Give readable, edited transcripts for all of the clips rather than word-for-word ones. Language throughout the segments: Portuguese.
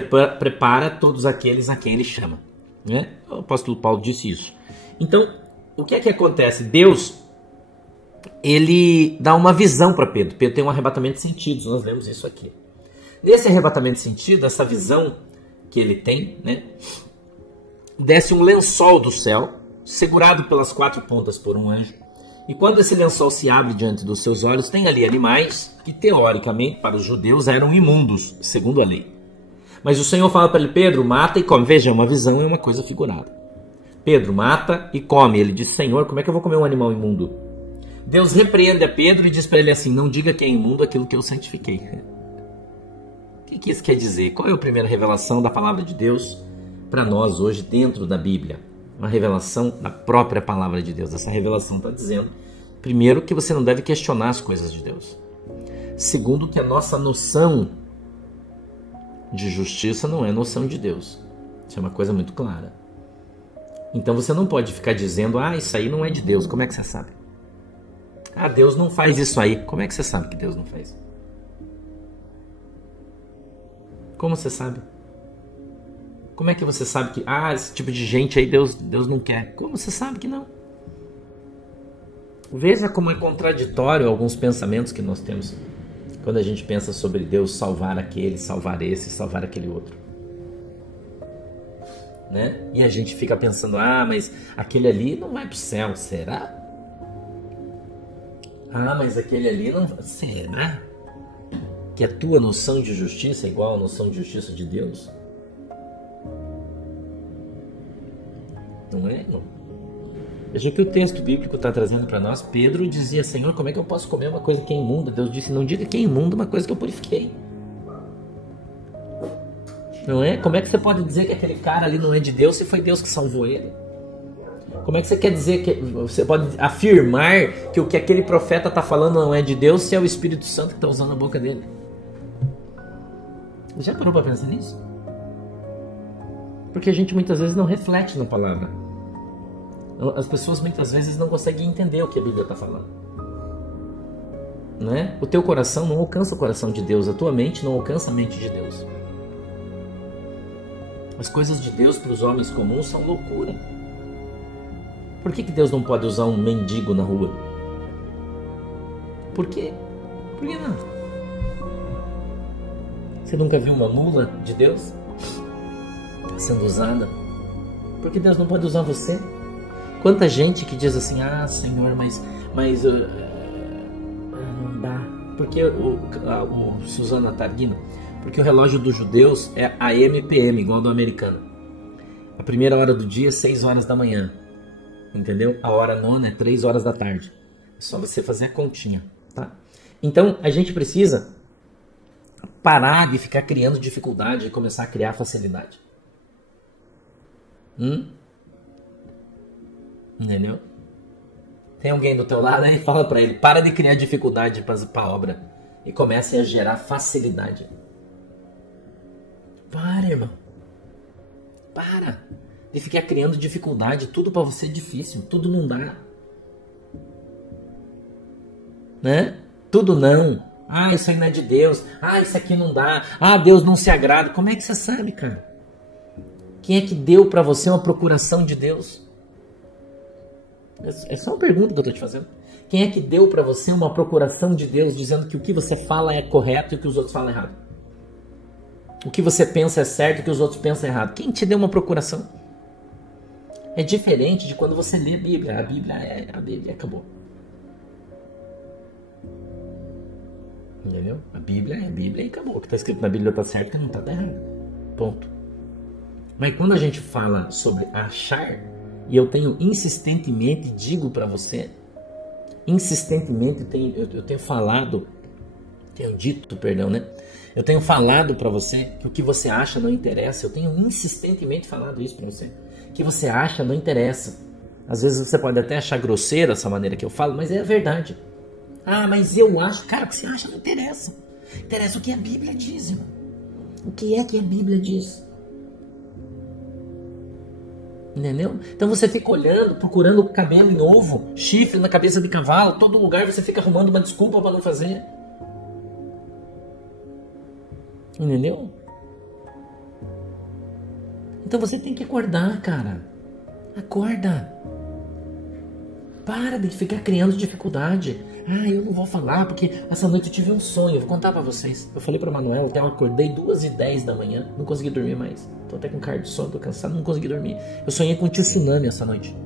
prepara todos aqueles a quem ele chama. Né? O apóstolo Paulo disse isso. Então, o que é que acontece? Deus, ele dá uma visão para Pedro. Pedro tem um arrebatamento de sentidos, nós lemos isso aqui. Nesse arrebatamento de sentido, essa visão que ele tem, né, desce um lençol do céu, segurado pelas 4 pontas por um anjo. E quando esse lençol se abre diante dos seus olhos, tem ali animais que, teoricamente, para os judeus, eram imundos, segundo a lei. Mas o Senhor fala para ele: Pedro, mata e come. Veja, uma visão é uma coisa figurada. Pedro, mata e come. Ele diz: Senhor, como é que eu vou comer um animal imundo? Deus repreende a Pedro e diz para ele assim: não diga que é imundo aquilo que eu santifiquei. O que isso quer dizer? Qual é a primeira revelação da palavra de Deus para nós hoje dentro da Bíblia? Uma revelação da própria palavra de Deus. Essa revelação está dizendo, primeiro, que você não deve questionar as coisas de Deus. Segundo, que a nossa noção de justiça não é noção de Deus. Isso é uma coisa muito clara. Então você não pode ficar dizendo: ah, isso aí não é de Deus. Como é que você sabe? Ah, Deus não faz isso aí. Como é que você sabe que Deus não faz? Como você sabe? Como é que você sabe que esse tipo de gente aí Deus não quer? Como você sabe que não? Veja como é contraditório alguns pensamentos que nós temos quando a gente pensa sobre Deus salvar aquele, salvar esse, salvar aquele outro. Né? E a gente fica pensando: mas aquele ali não vai para o céu, será? Mas aquele ali não... Será? Que a tua noção de justiça é igual à noção de justiça de Deus? Não é, irmão? Veja que o texto bíblico está trazendo para nós. Pedro dizia: Senhor, como é que eu posso comer uma coisa que é imunda? Deus disse: não diga que é imunda uma coisa que eu purifiquei. Não é? Como é que você pode dizer que aquele cara ali não é de Deus se foi Deus que salvou ele? Como é que você quer dizer que você pode afirmar que o que aquele profeta está falando não é de Deus se é o Espírito Santo que está usando a boca dele? Já parou para pensar nisso? Porque a gente muitas vezes não reflete na palavra. As pessoas muitas vezes não conseguem entender o que a Bíblia está falando. Não é? O teu coração não alcança o coração de Deus. A tua mente não alcança a mente de Deus. As coisas de Deus para os homens comuns são loucura. Por que Deus não pode usar um mendigo na rua? Por quê? Por que não? Você nunca viu uma mula de Deus sendo usada? Por que Deus não pode usar você? Quanta gente que diz assim: Senhor, mas não dá. Porque o Susana Tardino, porque o relógio dos judeus é AM e PM, igual ao do americano. A primeira hora do dia é 6 horas da manhã. Entendeu? A hora nona é 3 horas da tarde. É só você fazer a continha, tá? Então, a gente precisa parar de ficar criando dificuldade e começar a criar facilidade. Entendeu? Tem alguém do teu lado aí? Fala pra ele: para de criar dificuldade para a obra e comece a gerar facilidade. Para, irmão. Para de ficar criando dificuldade. Tudo para você é difícil. Tudo não dá. Né? Tudo não. Isso aí não é de Deus. Isso aqui não dá. Deus não se agrada. Como é que você sabe, cara? Quem é que deu para você uma procuração de Deus? É só uma pergunta que eu tô te fazendo. Quem é que deu para você uma procuração de Deus dizendo que o que você fala é correto e o que os outros falam errado? O que você pensa é certo e o que os outros pensam errado? Quem te deu uma procuração? É diferente de quando você lê a Bíblia. A Bíblia é a Bíblia, acabou. Entendeu? A Bíblia é a Bíblia e acabou. O que está escrito na Bíblia está certo, o que não está errado. Ponto. Mas quando a gente fala sobre achar, e eu tenho insistentemente, digo para você, insistentemente eu tenho falado, tenho dito, perdão, né? Eu tenho falado para você que o que você acha não interessa. Eu tenho insistentemente falado isso para você. O que você acha não interessa. Às vezes você pode até achar grosseira essa maneira que eu falo, mas é a verdade. Mas eu acho. Cara, o que você acha não interessa. Interessa o que a Bíblia diz, irmão. O que é que a Bíblia diz? Entendeu? Então você fica olhando, procurando cabelo em ovo, chifre na cabeça de cavalo, todo lugar você fica arrumando uma desculpa para não fazer. Entendeu? Então você tem que acordar, cara. Acorda. Para de ficar criando dificuldade. Ah, eu não vou falar porque essa noite eu tive um sonho. Eu vou contar pra vocês. Eu falei pra Manuel, até eu acordei 2h10 da manhã. Não consegui dormir mais. Tô até com cara de sono, tô cansado, não consegui dormir. Eu sonhei com um tsunami essa noite.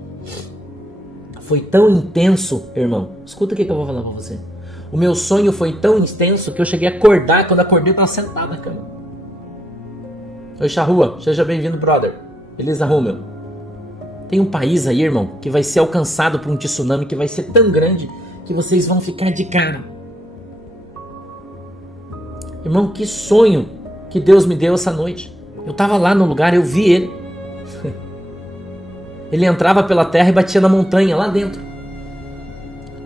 Foi tão intenso, irmão. Escuta o que eu vou falar pra você. O meu sonho foi tão intenso que eu cheguei a acordar. Quando acordei, eu tava sentado na cama. Oi, Charrua. Seja bem-vindo, brother. Beleza, Romeu? Tem um país aí, irmão, que vai ser alcançado por um tsunami que vai ser tão grande que vocês vão ficar de cara. Irmão, que sonho que Deus me deu essa noite. Eu tava lá no lugar, eu vi ele. Ele entrava pela terra e batia na montanha, lá dentro.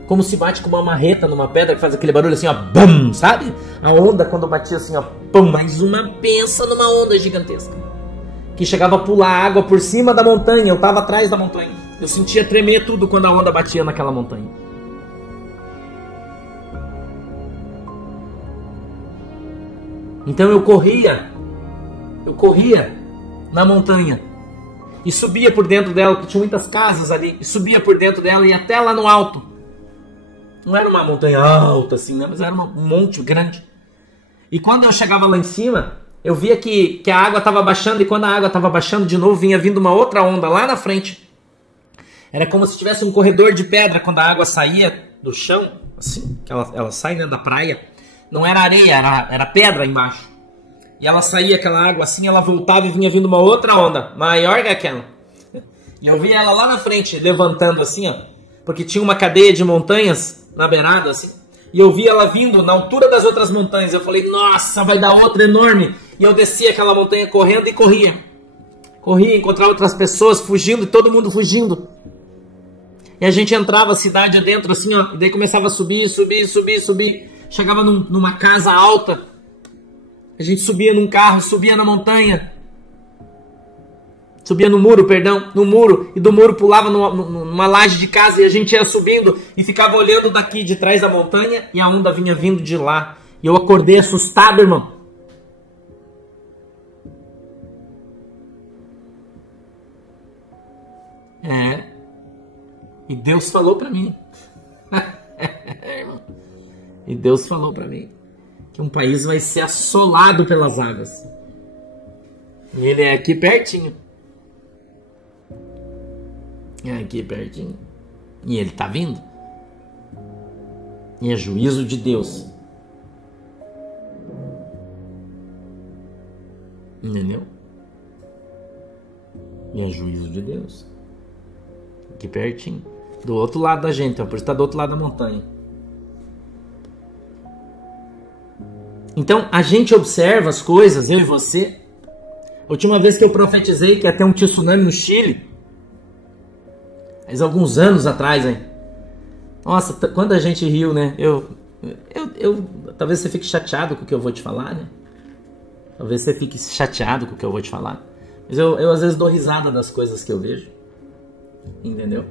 Como se bate com uma marreta numa pedra que faz aquele barulho assim, ó, bum, sabe? A onda quando batia assim, ó, pum, mas pensa numa onda gigantesca. Que chegava a pular água por cima da montanha, eu tava atrás da montanha. Eu sentia tremer tudo quando a onda batia naquela montanha. Então eu corria na montanha. E subia por dentro dela, porque tinha muitas casas ali. E subia por dentro dela e até lá no alto. Não era uma montanha alta assim, né? Mas era um monte grande. E quando eu chegava lá em cima, eu via que a água estava baixando. E quando a água estava baixando de novo, vinha vindo uma outra onda lá na frente. Era como se tivesse um corredor de pedra quando a água saía do chão. Assim, que ela sai, né, da praia. Não era areia, era pedra embaixo. E ela saía aquela água assim, ela voltava e vinha vindo uma outra onda, maior que aquela. E eu via ela lá na frente, levantando assim, ó. Porque tinha uma cadeia de montanhas na beirada, assim. E eu via ela vindo na altura das outras montanhas. Eu falei, nossa, vai dar outra enorme. E eu descia aquela montanha correndo e corria. Corria, encontrava outras pessoas fugindo e todo mundo fugindo. E a gente entrava a cidade adentro assim, ó. E daí começava a subir. Chegava numa casa alta. A gente subia num carro, subia na montanha. Subia no muro, e do muro pulava numa laje de casa e a gente ia subindo e ficava olhando daqui de trás da montanha e a onda vinha vindo de lá. E eu acordei assustado, irmão. E Deus falou pra mim. E Deus falou pra mim que um país vai ser assolado pelas águas. E ele é aqui pertinho. É aqui pertinho. E ele tá vindo. E é juízo de Deus. Entendeu? E é juízo de Deus. Aqui pertinho. Do outro lado da gente, ó. Por isso tá do outro lado da montanha. Então, a gente observa as coisas, eu e você. A última vez que eu profetizei que ia ter um tsunami no Chile, faz alguns anos atrás, hein? Nossa, quanta gente riu, né? Talvez você fique chateado com o que eu vou te falar, né? Talvez você fique chateado com o que eu vou te falar. Mas eu às vezes dou risada das coisas que eu vejo. Entendeu?